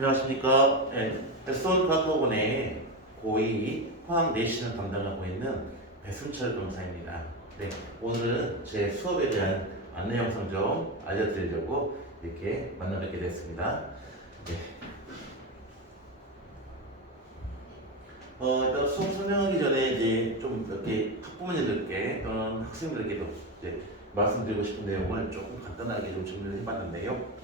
안녕하십니까. 서울과학학원의 고2 화학 내신을 담당하고 있는 배순철 변호사입니다. 네, 오늘은 제 수업에 대한 안내 영상 좀 알려드리려고 이렇게 만나 뵙게 됐습니다. 네. 일단 수업 설명하기 전에 이제 좀 이렇게 학부모님들께 또는 학생들에게도 이제 말씀드리고 싶은 내용을 조금 간단하게 좀 정리를 해봤는데요.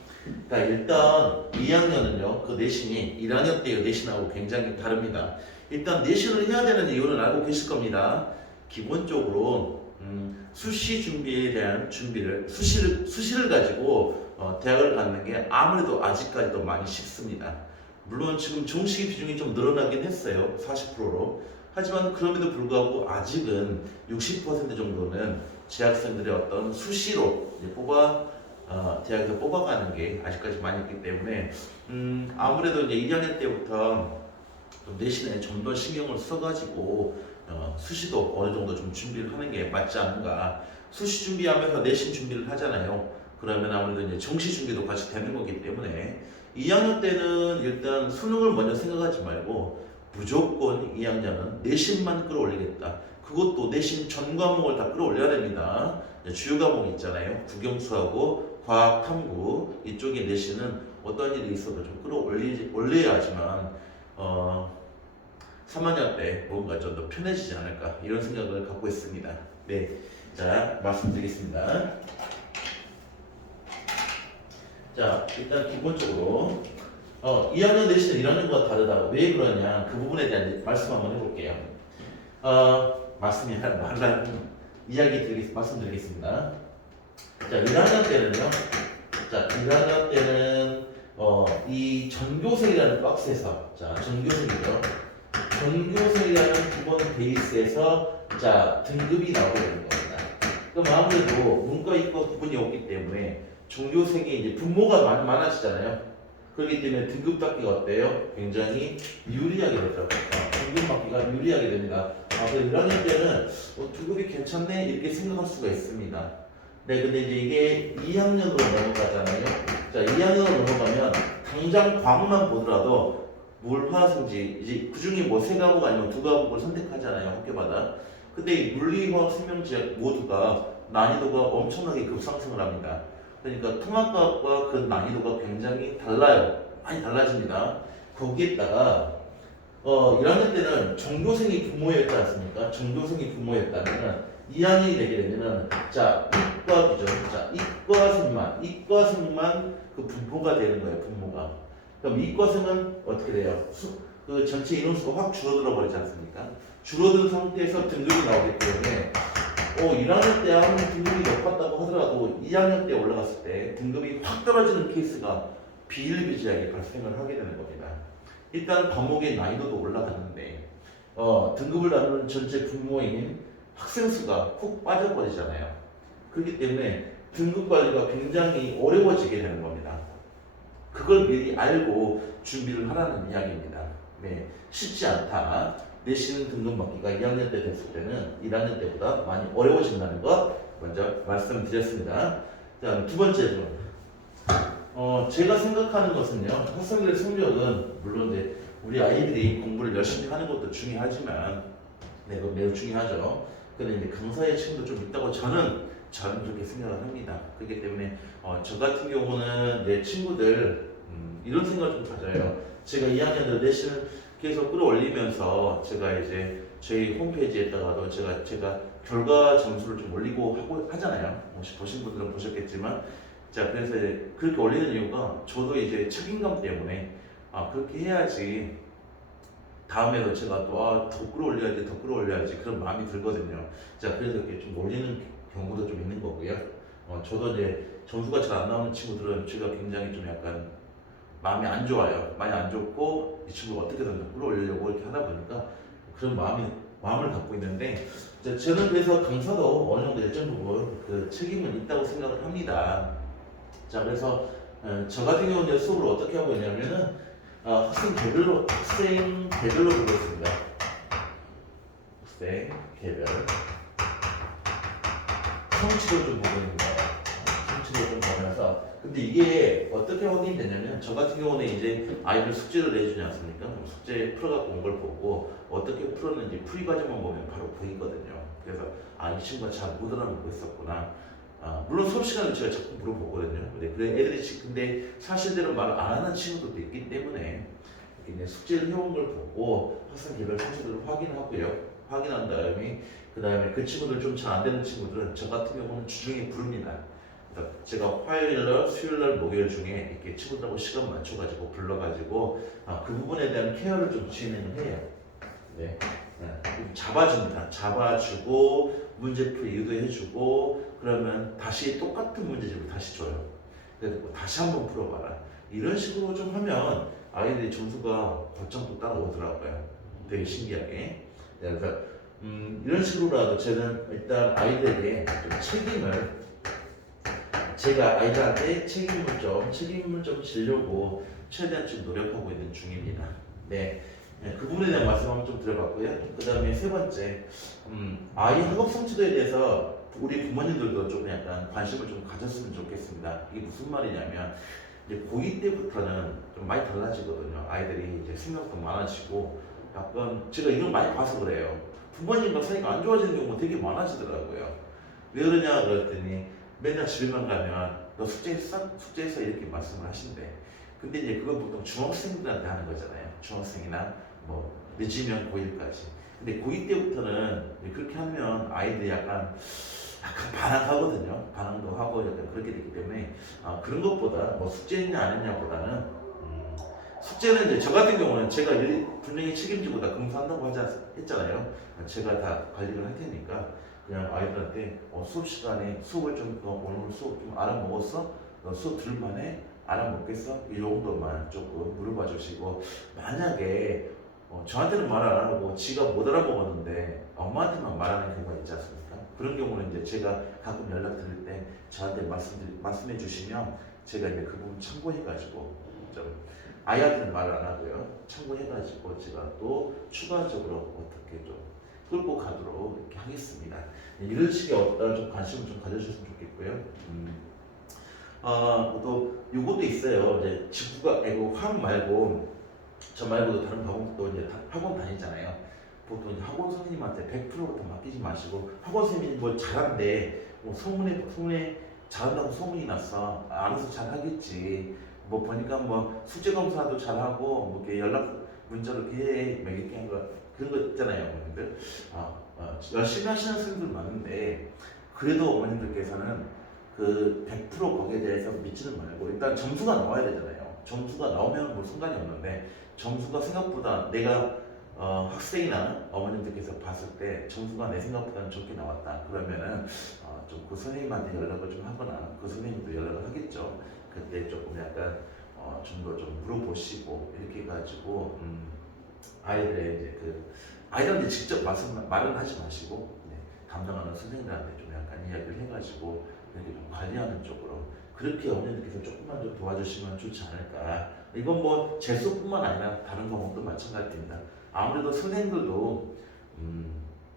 그러니까 일단 2학년은요, 그 내신이 1학년 때의 내신하고 굉장히 다릅니다. 일단 내신을 해야 되는 이유는 알고 계실 겁니다. 기본적으로 수시 준비에 대한 준비를 수시를 가지고 대학을 가는 게 아무래도 아직까지도 많이 쉽습니다. 물론 지금 정시 비중이 좀 늘어나긴 했어요. 40%로. 하지만 그럼에도 불구하고 아직은 60% 정도는 재학생들의 어떤 수시로 이제 대학에서 뽑아가는 게 아직까지 많이 있기 때문에 아무래도 이제 1학년 때부터 좀 내신에 좀 더 신경을 써가지고 수시도 어느 정도 좀 준비를 하는 게 맞지 않은가. 수시 준비하면서 내신 준비를 하잖아요. 그러면 아무래도 이제 정시 준비도 같이 되는 거기 때문에 2학년 때는 일단 수능을 먼저 생각하지 말고 무조건 2학년은 내신만 끌어올리겠다. 그것도 내신 전 과목을 다 끌어올려야 됩니다. 주요 과목 있잖아요. 국영수하고 과학, 탐구 이쪽의 내신은 어떤 일이 있어도 좀 끌어올려야지만 3학년 때 뭔가 좀 더 편해지지 않을까 이런 생각을 갖고 있습니다. 네, 자 말씀드리겠습니다. 자 일단 기본적으로 2학년 내신은 1학년과 다르다. 왜 그러냐 그 부분에 대한 말씀 한번 해볼게요. 말씀드리겠습니다. 자 1학년 때는요. 자 1학년 때는 이 전교생이라는 박스에서 전교생이죠. 전교생이라는 기본 베이스에서 등급이 나오게 되는 겁니다. 그럼 아무래도 문과 이과 구분이 없기 때문에 전교생이 이제 분모가 많아지잖아요. 그렇기 때문에 등급 받기가 어때요? 굉장히 유리하게 되죠. 등급 받기가 유리하게 됩니다. 그래서 1학년 때는 등급이 괜찮네 이렇게 생각할 수가 있습니다. 네, 근데 이제 이게 2학년으로 넘어가잖아요. 자, 2학년으로 넘어가면 당장 과목만 보더라도 물화생지 이제 그중에 뭐 3과목 아니면 2과목을 선택하잖아요, 학교마다. 근데 이 물리화학 생명체학 모두가 난이도가 엄청나게 급상승을 합니다. 그러니까 통합과학과 그 난이도가 굉장히 달라요. 많이 달라집니다. 거기에다가 1학년 때는 전교생이 부모였지 않습니까? 전교생이 부모였다면 2학년이 되게 되면은 이과 기준, 이과생만 그 분포가 되는 거예요. 분모가. 그럼 이과생은 어떻게 돼요? 그 전체 인원수가 확 줄어들어 버리지 않습니까? 줄어든 상태에서 등급이 나오기 때문에 1학년 때 아무리 등급이 높았다고 하더라도 2학년 때 올라갔을 때 등급이 확 떨어지는 케이스가 비일비재하게 발생을 하게 되는 겁니다. 일단 과목의 난이도도 올라가는데 등급을 나누는 전체 분모인 학생 수가 훅 빠져버리잖아요. 그렇기 때문에 등급 관리가 굉장히 어려워지게 되는 겁니다. 그걸 미리 알고 준비를 하라는 이야기입니다. 네, 쉽지 않다. 내신 등급 받기가 2학년 때 됐을 때는 1학년 때보다 많이 어려워진다는 것 먼저 말씀드렸습니다. 자, 두 번째 질문. 제가 생각하는 것은요, 학생들의 성적은 물론 이제 우리 아이들이 공부를 열심히 하는 것도 중요하지만, 네, 그건 매우 중요하죠. 근데 이제 강사의 책임도 좀 있다고 저는 그렇게 생각을 합니다. 그렇기 때문에 저 같은 경우는 내 친구들 이런 생각을 좀 가져요. 제가 2학년들 내신을 계속 끌어올리면서 제가 이제 저희 홈페이지에다가도 제가 결과 점수를 좀 올리고 하잖아요. 혹시 보신 분들은 보셨겠지만, 그래서 이제 그렇게 올리는 이유가 저도 이제 책임감 때문에 그렇게 해야지 다음에도 제가 또 더 끌어올려야지 그런 마음이 들거든요. 그래서 이렇게 좀 올리는 경우도 좀 있는 거고요. 저도 이제 점수가 잘 안 나오는 친구들은 제가 굉장히 좀 약간 마음이 안 좋아요. 많이 안 좋고 이 친구가 어떻게든 끌어올리려고 이렇게 하다 보니까 그런 마음을 갖고 있는데 저는 그래서 강사도 어느 정도 일정 부분 그 책임은 있다고 생각을 합니다. 그래서 저 같은 경우는 수업을 어떻게 하고 있냐면은 학생 개별로 보고 있습니다. 학생 개별 성취도 좀 보고 있습니다. 성취도 식으로 좀 가면서 근데 이게 어떻게 확인되냐면 저 같은 경우는 이제 아이들 숙제를 내주지 않습니까? 그럼 숙제 풀어갖고 온 걸 보고 어떻게 풀었는지 풀이 과정만 보면 바로 보이거든요. 그래서 이 친구가 잘 못 알아먹고 있었구나. 물론 수업 시간에 제가 자꾸 물어보거든요. 근데 애들이 근데 사실대로 말을 안 하는 친구들도 있기 때문에 이제 숙제를 해온 걸 보고 학생 개별 성적을 확인하고요. 확인한 다음에 그 다음에 그 친구들 좀 잘 안 되는 친구들은 저 같은 경우는 주중에 부릅니다. 그래서 제가 화요일날, 수요일날, 목요일 중에 이렇게 친구들하고 시간 맞춰가지고 불러가지고 그 부분에 대한 케어를 좀 진행을 해요. 네. 잡아줍니다. 잡아주고 문제풀이 유도해주고 그러면 다시 똑같은 문제집을 다시 줘요. 그래서 다시 한번 풀어봐라. 이런 식으로 좀 하면 아이들이 점수가 벌점 또 따라오더라고요. 되게 신기하게. 그래서 이런 식으로라도 저는 일단 아이들에게 좀 책임을 제가 아이들한테 책임을 좀 지려고 최대한 좀 노력하고 있는 중입니다. 네. 그 부분에 대한 말씀 한번 좀 드려봤고요. 그 다음에 세 번째, 아이 학업 성취도에 대해서 우리 부모님들도 좀 약간 관심을 좀 가졌으면 좋겠습니다. 이게 무슨 말이냐면 이제 고2 때부터는 좀 많이 달라지거든요. 아이들이 이제 생각도 많아지고 약간 제가 이걸 많이 봐서 그래요. 부모님과 사이가 안 좋아지는 경우가 되게 많아지더라고요. 왜 그러냐 그랬더니 맨날 집에만 가면 너 숙제했어? 숙제했어? 이렇게 말씀을 하신대. 근데 이제 그건 보통 중학생들한테 하는 거잖아요. 중학생이나 뭐 늦으면 고1까지. 근데 고2 때부터는 그렇게 하면 아이들이 약간 반항하거든요. 반항도 하고 약간 그렇게 되기 때문에 그런 것보다 뭐 숙제했냐 안 했냐보다는 숙제는 이제 저 같은 경우는 제가 분명히 책임지고 다 검사한다고 했잖아요. 제가 다 관리를 할 테니까 그냥 아이들한테 수업 시간에 수업을 좀 오늘 수업 좀 알아먹었어? 너 수업 들만해? 알아먹겠어? 이 정도만 조금 물어봐 주시고 만약에 저한테는 말 안 하고 지가 못 알아먹었는데 엄마한테만 말하는 경우가 있지 않습니까? 그런 경우는 이제 제가 가끔 연락 드릴 때 저한테 말씀해 주시면 제가 이제 그 부분 참고해가지고 좀 아이한테는 말을 안 하고요. 참고해가지고 제가 또 추가적으로 어떻게 좀 끌고 가도록 이렇게 하겠습니다. 이런 식의 어떤 좀 관심을 좀 가져주셨으면 좋겠고요. 또 요것도 있어요. 이제 직구가 아니고 화학 말고 저 말고도 다른 학원도 이제 학원 다니잖아요. 보통 이제 학원 선생님한테 100%다 맡기지 마시고 학원 선생님이 뭐 잘한대, 뭐 소문에 잘한다고 소문이 났어. 알아서 잘하겠지. 뭐 보니까 뭐 숙제 검사도 잘하고 뭐 이렇게 연락 문자로 이렇게 해, 막 이렇게 한 거 그런 거 있잖아요, 어머님들. 열심히 하시는 선생님들 많은데 그래도 어머님들께서는 그 100% 거기에 대해서 믿지는 말고 일단 점수가 나와야 되잖아요. 점수가 나오면 뭐 상관이 없는데 점수가 생각보다 내가 학생이나 어머님들께서 봤을 때 점수가 내 생각보다는 좋게 나왔다. 그러면은 좀 그 선생님한테 연락을 좀 하거나 그 선생님도 연락을 하겠죠. 그때 조금 약간 좀 더 좀 물어보시고 이렇게 해가지고 아이들의 이제 아이들한테 직접 말은 하지 마시고 담당하는 선생님들한테 좀 약간 이야기를 해가지고 이렇게 좀 관리하는 쪽으로 그렇게 어머니들께서 조금만 좀 도와주시면 좋지 않을까. 이건 뭐 제 수업뿐만 아니라 다른 과목도 마찬가지입니다. 아무래도 선생님들도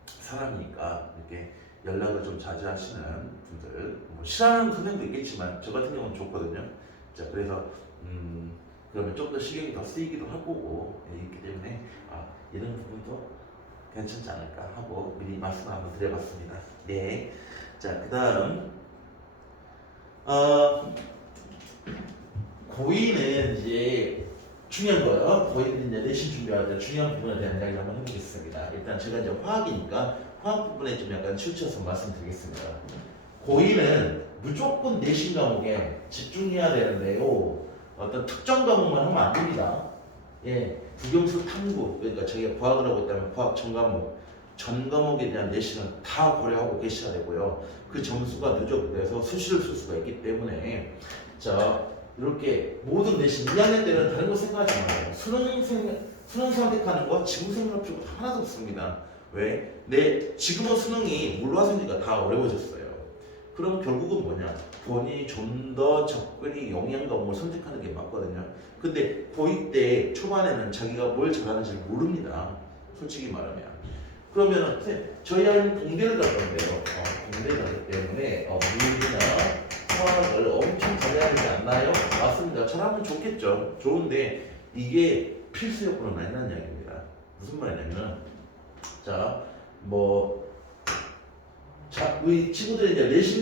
사람이니까 이렇게 연락을 좀 자주 하시는 분들 뭐 싫어하는 선생님도 있겠지만 저 같은 경우는 좋거든요. 자 그래서 그러면 좀 더 신경이 더 쓰이기도 할 거고 있기 때문에 이런 부분도 괜찮지 않을까 하고 미리 말씀을 한번 드려봤습니다. 네. 자 그다음 고2는 이제 중요한 거예요. 고2는 이제 내신 준비할 때 중요한 부분에 대한 이야기를 한번 해보겠습니다. 일단 제가 이제 화학이니까 화학 부분에 좀 약간 치우쳐서 말씀드리겠습니다. 고2는 무조건 내신 과목에 집중해야 되는데요. 어떤 특정 과목만 하면 안 됩니다. 예, 국영수 탐구, 그러니까 저희가 과학을 하고 있다면 과학 전 과목에 대한 내신은 다 고려하고 계셔야 되고요. 그 점수가 누적돼서 수시를 쓸 수가 있기 때문에 자 이렇게 모든 내신 2학년 때는 다른 거 생각하지 마요. 수능 선택하는 거 지금 생각하고 하나도 없습니다. 왜? 지금은 수능이 물화생지가 다 어려워졌어요. 그럼 결국은 뭐냐? 본인이 좀 더 접근이 용이한 과목을 선택하는 게 맞거든요. 근데 고2 때 초반에는 자기가 뭘 잘하는지 모릅니다. 솔직히 말하면. 그러면은 저희 아이는 공대를 갈 건데요. 공대를 가기 때문에 물리나 화학을 엄청 잘해야 되지 않나요? 맞습니다. 잘하면 좋겠죠. 좋은데 이게 필수 요건은 아니라는 이야기입니다. 무슨 말이냐면 자, 우리 친구들이 이제 내신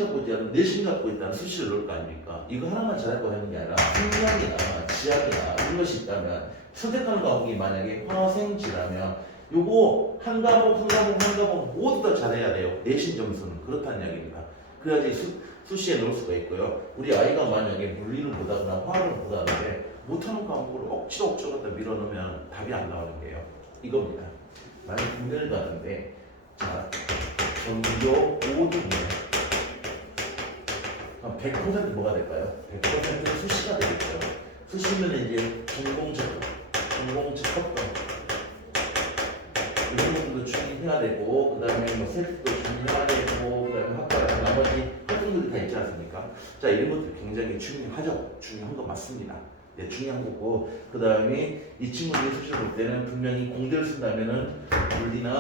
갖고 있다는 수식을 넣을 거 아닙니까? 이거 하나만 잘하고 하는 게 아니라 생명이나 지학이나 이런 것이 있다면 선택하는 과목이 만약에 화생지라면 요거 한 과목 모두 다 잘해야 돼요. 내신 점수는 그렇다는 이야기입니다. 그래야지 수시에 넣을 수가 있고요. 우리 아이가 만약에 물리를 보다거나 화학을 보다는데 못하는 과목을 억지로 갖다 밀어넣으면 답이 안 나오는 게요. 이겁니다. 만약 군대를 가는데 자 전교 5등이면 100% 뭐가 될까요? 100% 수시가 되겠죠. 수시면 이제 전공적 합격 이런 것들도 준비해야 되고, 그 다음에 셀프도 준비해야 되고, 그 다음에 학과 나머지 활동들이 다 있지 않습니까? 자, 이런 것들 굉장히 중요하죠. 중요한 거 맞습니다. 네, 중요한 거고, 그 다음에 이 친구들이 수시를 볼 때는 분명히 공대를 쓴다면은 물리나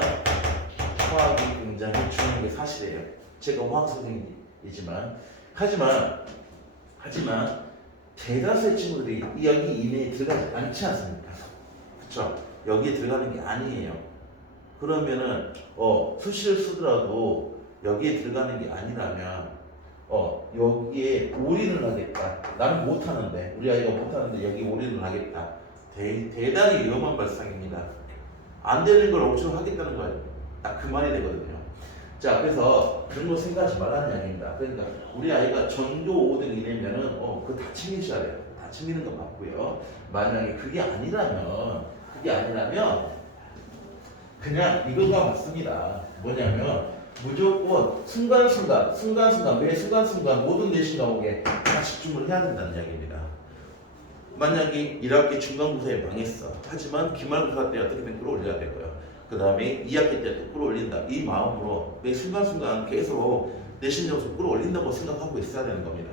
화학이 굉장히 중요한 게 사실이에요. 제가 화학 선생님이지만, 하지만 대다수의 친구들이 여기 이내에 들어가지 않지 않습니까? 그쵸? 여기에 들어가는 게 아니에요. 그러면은 수시를 쓰더라도 여기에 들어가는 게 아니라면 여기에 올인을 하겠다. 나는 못하는데 우리 아이가 못하는데 여기 올인을 하겠다. 대단히 위험한 발상입니다. 안 되는 걸 억지로 하겠다는 거예요. 딱 그 말이 되거든요. 자, 그래서 그런 거 생각하지 말라는 이야기입니다. 그러니까 우리 아이가 전교 5등 이내면은 그거 다 챙기셔야 돼요. 다 챙기는 거 맞고요. 만약에 그게 아니라면 그냥 이거가 맞습니다. 뭐냐면 무조건 순간순간 매 순간순간 모든 내신 과목에 다 집중을 해야 된다는 이야기입니다. 만약에 1학기 중간고사에 망했어. 하지만 기말고사 때 어떻게든 끌어올려야 되고요. 그 다음에 2학기 때 또 끌어올린다. 이 마음으로 매 순간순간 계속 내신 점수 끌어올린다고 생각하고 있어야 되는 겁니다.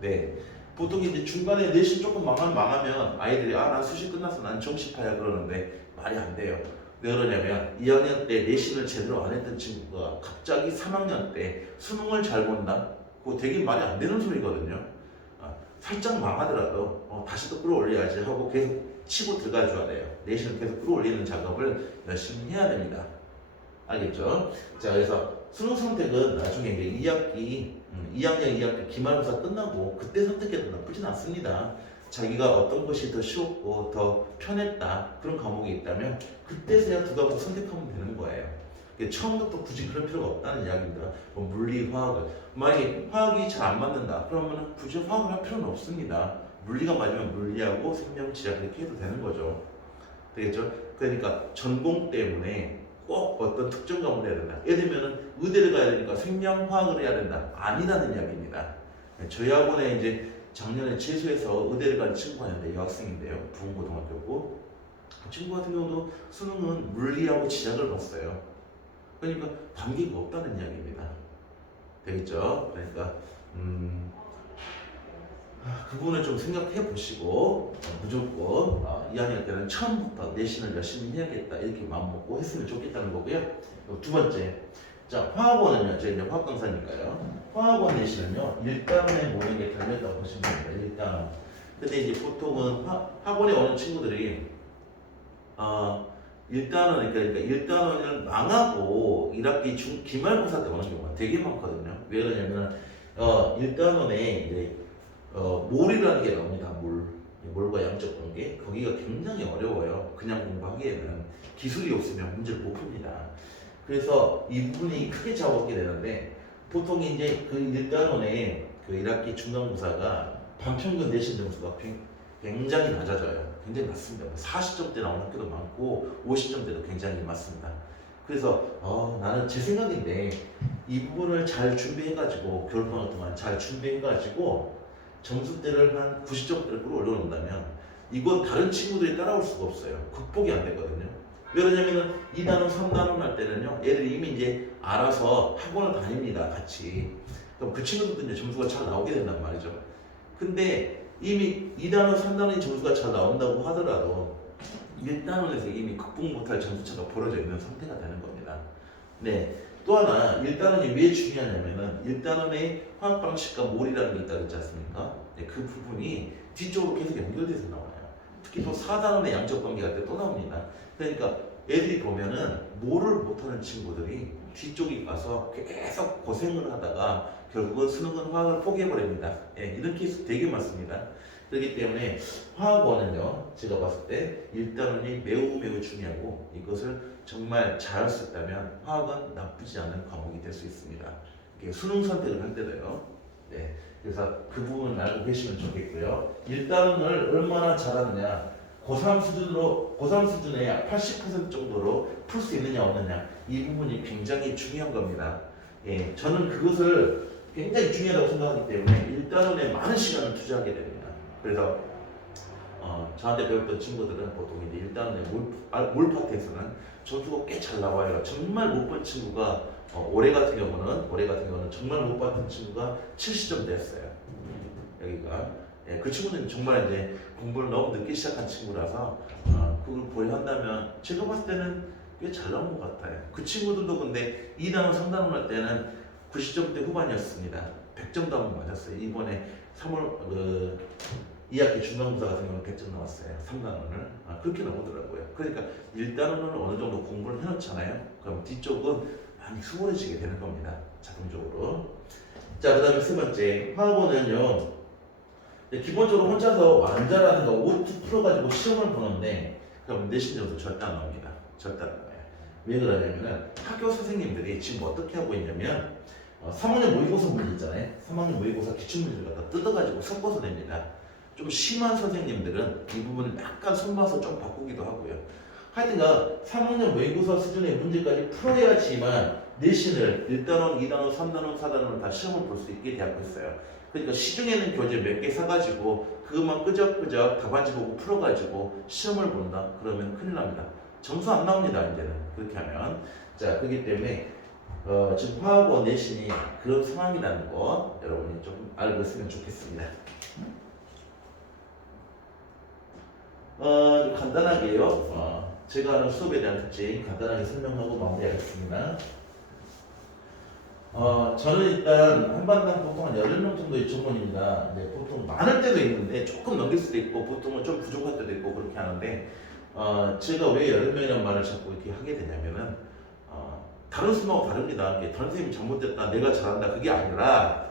네. 보통 이제 중간에 내신 조금 망하면 아이들이 나 수시 끝났어. 난 정시파야 그러는데 말이 안 돼요. 왜 그러냐면 2학년 때 내신을 제대로 안 했던 친구가 갑자기 3학년 때 수능을 잘 본다? 그거 되게 말이 안 되는 소리거든요. 살짝 망하더라도 다시 또 끌어올려야지 하고 계속 치고 들어가 줘야 돼요. 내신을 계속 끌어올리는 작업을 열심히 해야 됩니다. 알겠죠? 자, 그래서 수능 선택은 나중에 이제 2학년 2학기 기말고사 끝나고 그때 선택해도 나쁘진 않습니다. 자기가 어떤 것이 더 쉬웠고 더 편했다 그런 과목이 있다면 그때서야 두 과목 선택하면 되는 거예요. 처음부터 굳이 그럴 필요가 없다는 이야기입니다. 물리, 화학을 만약에 화학이 잘 안 맞는다 그러면 굳이 화학을 할 필요는 없습니다. 물리가 맞으면 물리하고 생명, 지학 이렇게 해도 되는 거죠. 되겠죠? 그러니까 전공 때문에 꼭 어떤 특정 과목을 해야 된다. 예를 들면 의대를 가야 되니까 생명, 화학을 해야 된다. 아니라는 이야기입니다. 저희 학원에 이제 작년에 재수해서 의대를 간 친구가 있는데 여학생인데요. 부흥고등학교고 그 친구 같은 경우도 수능은 물리하고 지학을 봤어요. 그러니까 관계가 없다는 이야기입니다. 되겠죠? 그러니까 그 부분을 좀 생각해 보시고 무조건 2학년 때는 처음부터 내신을 열심히 해야겠다 이렇게 마음먹고 했으면 좋겠다는 거고요. 두 번째, 자 화학원은요, 제가 이제 화학 강사니까요. 화학원 내신은요 1단원의 모형에 달렸다고 보시면 됩니다. 1단원. 근데 이제 보통은 학원에 오는 친구들이 1단원, 그러니까 1단원을 망하고 1학기 기말고사 때 오는 경우가 되게 많거든요. 왜 그러냐면 1단원에 이제 몰이라는 게 나옵니다. 몰과 양적 관계. 거기가 굉장히 어려워요. 그냥 공부하기에는 기술이 없으면 문제를 못 풉니다. 그래서 이 부분이 크게 잡아먹게 되는데 보통 이제 그 1단원에 그 1학기 중간고사가 반평균 내신 점수가 굉장히 낮아져요. 굉장히 낮습니다. 40점대 나오는 학교도 많고 50점대도 굉장히 많습니다. 그래서 나는 제 생각인데 이 부분을 잘 준비해가지고 겨울방학 동안 잘 준비해가지고 점수대를 한 90점대를 끌어올려 놓는다면 이건 다른 친구들이 따라올 수가 없어요. 극복이 안 되거든요. 왜 그러냐면은 2단원, 3단원 할 때는요, 애들이 이미 이제 알아서 학원을 다닙니다, 같이. 그럼 그 친구들도 이제 점수가 잘 나오게 된단 말이죠. 근데 이미 2단원, 3단원이 점수가 잘 나온다고 하더라도 1단원에서 이미 극복 못할 점수차가 벌어져 있는 상태가 되는 겁니다. 네. 또 하나 1단원이 왜 중요하냐면은 1단원의 화학 방식과 몰이라는 게 있다고 했지 않습니까? 네, 그 부분이 뒤쪽으로 계속 연결돼서 나와요. 특히 또 4단원의 양적 관계가 또 나옵니다. 그러니까 애들이 보면은 몰을 못하는 친구들이 뒤쪽에 가서 계속 고생을 하다가 결국은 수능은 화학을 포기해버립니다. 예, 이런 케이스 되게 많습니다. 그렇기 때문에 화학원은요, 제가 봤을 때 1단원이 매우 매우 중요하고 이것을 정말 잘 할 수 있다면 화학은 나쁘지 않은 과목이 될 수 있습니다. 이게 수능 선택을 할 때도요. 네, 그래서 그 부분을 알고 계시면 좋겠고요. 1단원을 얼마나 잘하느냐, 고3 수준으로 고3 수준의 80% 정도로 풀 수 있느냐 없느냐, 이 부분이 굉장히 중요한 겁니다. 예, 저는 그것을 굉장히 중요하다고 생각하기 때문에 1단원에 많은 시간을 투자하게 됩니다. 그래서 저한테 배웠던 친구들은 보통 이제 1단원의 몰 파트에서는 점수가 꽤 잘 나와요. 정말 못 본 친구가 올해 같은 경우는 정말 못 봤던 친구가 70점 됐어요. 여기가 예, 그 친구는 정말 이제 공부를 너무 늦게 시작한 친구라서 그걸 고려한다면 제가 봤을 때는 꽤 잘 나온 것 같아요. 그 친구들도 근데 2단원, 3단원 할 때는 90점대 후반이었습니다. 100점도 한번 맞았어요. 이번에 3월 2학기 중간고사 같은 경우는 100점 나왔어요. 3단원을 그렇게 나오더라고요. 그러니까 1단원은 어느 정도 공부를 해놓잖아요. 그럼 뒤쪽은 많이 수월해지게 되는 겁니다. 자동적으로. 자, 그 다음에 세 번째 화학원은요, 기본적으로 혼자서 완자라든가 OT 풀어가지고 시험을 보는데 그럼 내신 점수 절대 안 나옵니다. 절대 안 나와요. 왜 그러냐면 학교 선생님들이 지금 어떻게 하고 있냐면 3학년 모의고사 문제 있잖아요. 3학년 모의고사 기출문제를 갖다 뜯어가지고 섞어서 냅니다. 좀 심한 선생님들은 이 부분을 약간 손봐서 좀 바꾸기도 하고요. 하여튼가 3학년 모의고사 수준의 문제까지 풀어야지만 내신을 1단원, 2단원, 3단원, 4단원을 다 시험을 볼 수 있게 되고 있어요. 그러니까 시중에 있는 교재 몇 개 사가지고 그것만 끄적끄적 답안지 보고 풀어가지고 시험을 본다? 그러면 큰일 납니다. 점수 안 나옵니다. 이제는 그렇게 하면. 자, 그렇기 때문에 지금 화학원 내신이 그런 상황이라는 거 여러분이 좀 알고 있으면 좋겠습니다. 좀 간단하게요. 제가 하는 수업에 대한 특징 간단하게 설명하고 마무리하겠습니다. 저는 일단 한반당 보통 한 18명 정도의 전문입니다. 네, 보통 많을 때도 있는데 조금 넘길 수도 있고 보통은 좀 부족할 때도 있고 그렇게 하는데 제가 왜 18명이라는 말을 자꾸 이렇게 하게 되냐면은 다른 수업하고 다릅니다. 다른 선생님이 잘못됐다, 내가 잘한다 그게 아니라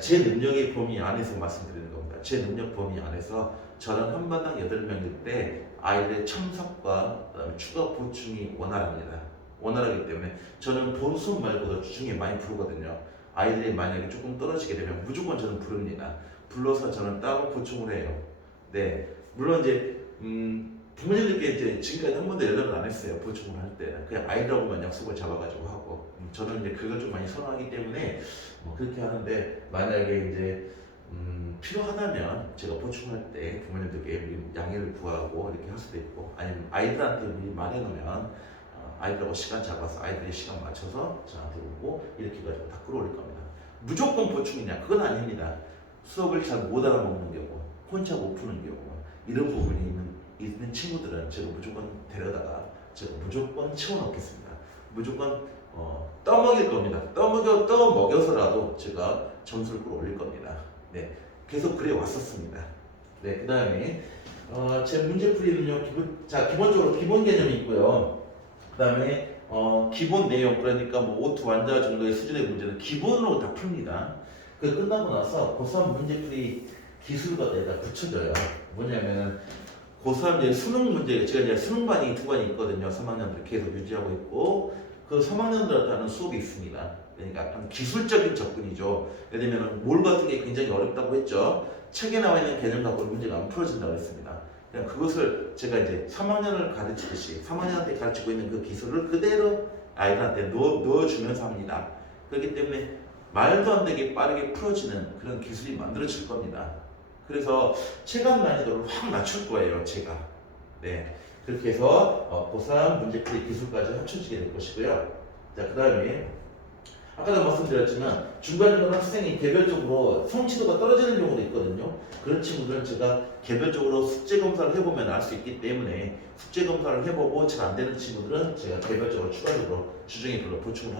제 능력의 범위 안에서 말씀드리는 겁니다. 제 능력 범위 안에서 저는 한반당 8명일 때 아이들의 참석과 그다음에 추가 보충이 원활합니다. 원활하기 때문에 저는 본 수업 말고도 주중에 많이 부르거든요. 아이들이 만약에 조금 떨어지게 되면 무조건 저는 부릅니다. 불러서 저는 따로 보충을 해요. 네, 물론 이제 부모님들께 이제 지금까지 한 번도 연락을 안 했어요. 보충을 할 때 그냥 아이들하고만 약속을 잡아가지고 하고 저는 이제 그걸 좀 많이 선호하기 때문에 그렇게 하는데 만약에 이제 필요하다면 제가 보충할 때 부모님들께 양해를 구하고 이렇게 할 수도 있고 아니면 아이들한테 미리 말해놓으면 아이들하고 시간 잡아서 아이들의 시간 맞춰서 저한테 오고 이렇게 해가지고 다 끌어올릴 겁니다. 무조건 보충이냐? 그건 아닙니다. 수업을 잘 못 알아먹는 경우, 혼자 못 푸는 경우 이런 부분이 있는 친구들은 제가 무조건 데려다가 제가 무조건 채워넣겠습니다. 무조건 떠먹일 겁니다. 떠먹여서라도 제가 점수를 끌어올릴 겁니다. 네, 계속 그래 왔었습니다. 네, 그 다음에 제 문제풀이는요, 기본적으로 기본 개념이 있고요. 그 다음에 기본 내용, 그러니까 뭐 오투 완자 정도의 수준의 문제는 기본으로 다 풉니다. 그 끝나고 나서 고3 문제풀이 기술과 다 붙여져요. 뭐냐면은 고3 이제 수능 문제, 제가 이제 수능반이 2반이 있거든요. 3학년들 계속 유지하고 있고 그 3학년들한테 하는 수업이 있습니다. 그러니까 약간 기술적인 접근이죠. 예를 들면 몰 같은 게 굉장히 어렵다고 했죠. 책에 나와 있는 개념 갖고 문제가 안 풀어진다고 했습니다. 그냥 그것을 제가 이제 3학년을 가르치듯이 3학년한테 가르치고 있는 그 기술을 그대로 아이들한테 넣어주면서 합니다. 그렇기 때문에 말도 안 되게 빠르게 풀어지는 그런 기술이 만들어질 겁니다. 그래서 체감 난이도를 확 낮출 거예요, 제가. 네, 그렇게 해서 고3 문제풀이 기술까지 합쳐지게 될 것이고요. 자, 그 다음에 아까도 말씀드렸지만 중간중간 학생이 개별적으로 성취도가 떨어지는 경우도 있거든요. 그런 친구들은 제가 개별적으로 숙제 검사를 해보면 알 수 있기 때문에 숙제 검사를 해보고 잘 안 되는 친구들은 제가 개별적으로 추가적으로 주중에 불러 보충을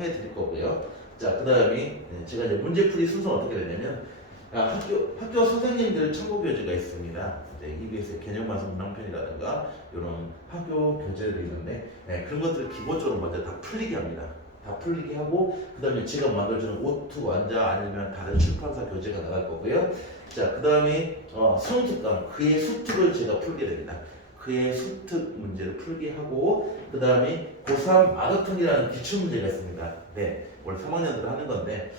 해드릴 거고요. 자, 그 다음에 제가 이제 문제풀이 순서는 어떻게 되냐면 학교 선생님들 참고 교재가 있습니다. EBS 개념반성 문항편이라든가 이런 학교 교재들이 있는데 그런 것들을 기본적으로 먼저 다 풀리게 합니다. 다 풀리게 하고 그 다음에 제가 만들어주는 오트 완자 아니면 다른 출판사 교재가 나갈 거고요. 자, 그 다음에 성특강 그의 수특을 제가 풀게 됩니다. 그의 수특 문제를 풀게 하고 그 다음에 고3 마라톤이라는 기출문제가 있습니다. 네, 원래 3학년들 하는 건데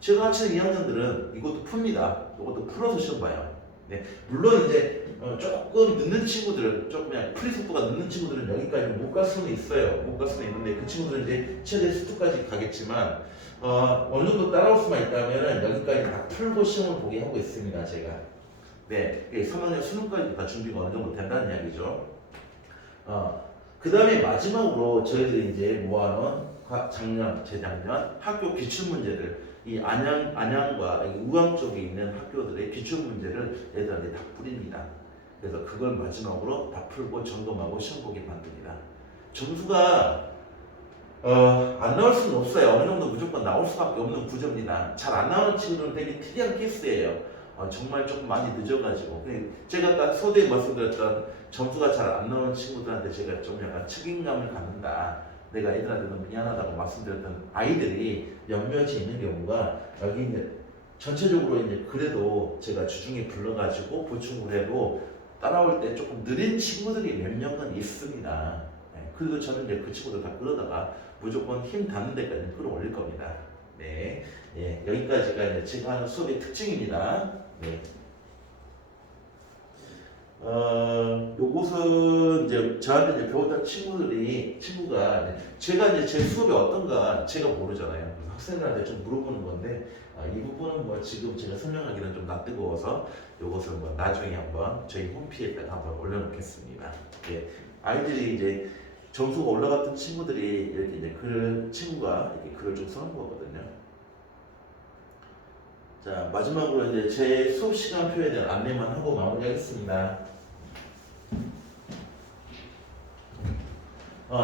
제가 가르치는 2학년들은 이것도 풉니다. 이것도 풀어서 시험 봐요. 네, 물론 이제 조금 늦는 친구들, 조금 그냥 풀이 속도가 늦는 친구들은 여기까지 못 갈 수는 있어요. 못 갈 수는 있는데 그 친구들은 이제 최대 수투까지 가겠지만 어느 정도 따라올 수만 있다면 여기까지 다 풀고 시험을 보게 하고 있습니다. 제가. 네, 3학년 수능까지 다 준비가 어느 정도 된다는 이야기죠. 그 다음에 마지막으로 저희들이 이제 모아놓은 재작년 학교 기출문제들 이 안양과 우암 쪽에 있는 학교들의 기출문제를 애들한테 다 뿌립니다. 그래서 그걸 마지막으로 다 풀고 점검하고 시험 보게 만듭니다. 점수가 안 나올 수는 없어요. 어느 정도 무조건 나올 수밖에 없는 구조입니다. 잘 안 나오는 친구들은 되게 특이한 케이스예요. 정말 조금 많이 늦어가지고 제가 아까 서두에 말씀드렸던 점수가 잘 안 나오는 친구들한테 제가 좀 약간 책임감을 갖는다. 내가 애들한테 너무 미안하다고 말씀드렸던 아이들이 몇몇이 있는 경우가 여기 이제 전체적으로 이제 그래도 제가 주중에 불러가지고 보충을 해도 따라올 때 조금 느린 친구들이 몇 명은 있습니다. 그래도 저는 이제 그 친구들 다 끌어다가 무조건 힘 닿는 데까지 끌어올릴 겁니다. 네, 여기까지가 이제 제가 하는 수업의 특징입니다. 네. 요것은 이제 저한테 이제 배웠던 친구가 제가 이제 제 수업이 어떤가 제가 모르잖아요. 학생들한테 좀 물어보는 건데 이 부분은 뭐 지금 제가 설명하기는 좀 낯뜨거워서 요것을 뭐 나중에 한번 저희 홈페이지에다가 한번 올려놓겠습니다. 아이들이 이제 점수가 올라갔던 친구들이 이렇게 이제 친구가 이렇게 글을 좀 써놓은 거거든요. 자, 마지막으로 이제 제 수업 시간표에 대한 안내만 하고 마무리하겠습니다.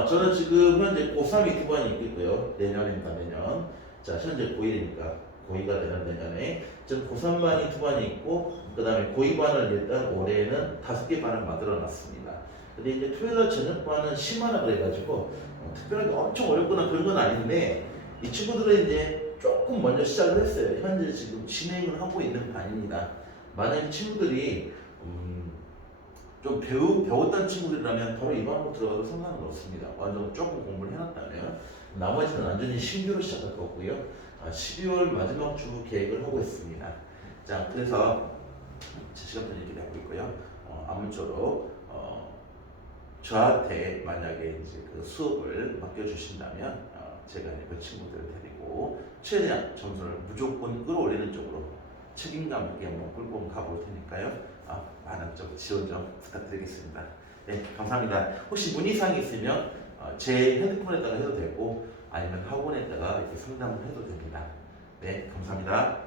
저는 지금 현재 고3이 두 반이 있겠고요. 내년입니다, 내년. 자, 현재 고1이니까 고2가 되는 내년에 지금 고3반이 두 반이 있고 그 다음에 고2반을 일단 올해는 5개 반을 만들어 놨습니다. 근데 이제 토요일날 저녁반은 심하나 그래가지고 특별하게 엄청 어렵거나 그런 건 아닌데 이 친구들은 이제 조금 먼저 시작을 했어요. 현재 지금 진행을 하고 있는 반입니다. 만약에 친구들이 좀 배웠던 친구들이라면 바로 이반으로 들어가도 상관은 없습니다. 완전 조금 공부를 해놨다면 나머지는 완전히 신규로 시작할 거고요. 12월 마지막 주 계획을 하고 있습니다. 자, 그래서 제 시간표는 이렇게 되고 있고요. 아무쪼록 저한테 만약에 이제 그 수업을 맡겨주신다면 제가 그 친구들을 데리고 최대한 점수를 무조건 끌어올리는 쪽으로 책임감 있게 한번 끌고 가볼 테니까요. 많은 좀 지원 좀 부탁드리겠습니다. 네, 감사합니다. 혹시 문의사항이 있으면 제 핸드폰에다가 해도 되고 아니면 학원에다가 이렇게 상담을 해도 됩니다. 네, 감사합니다.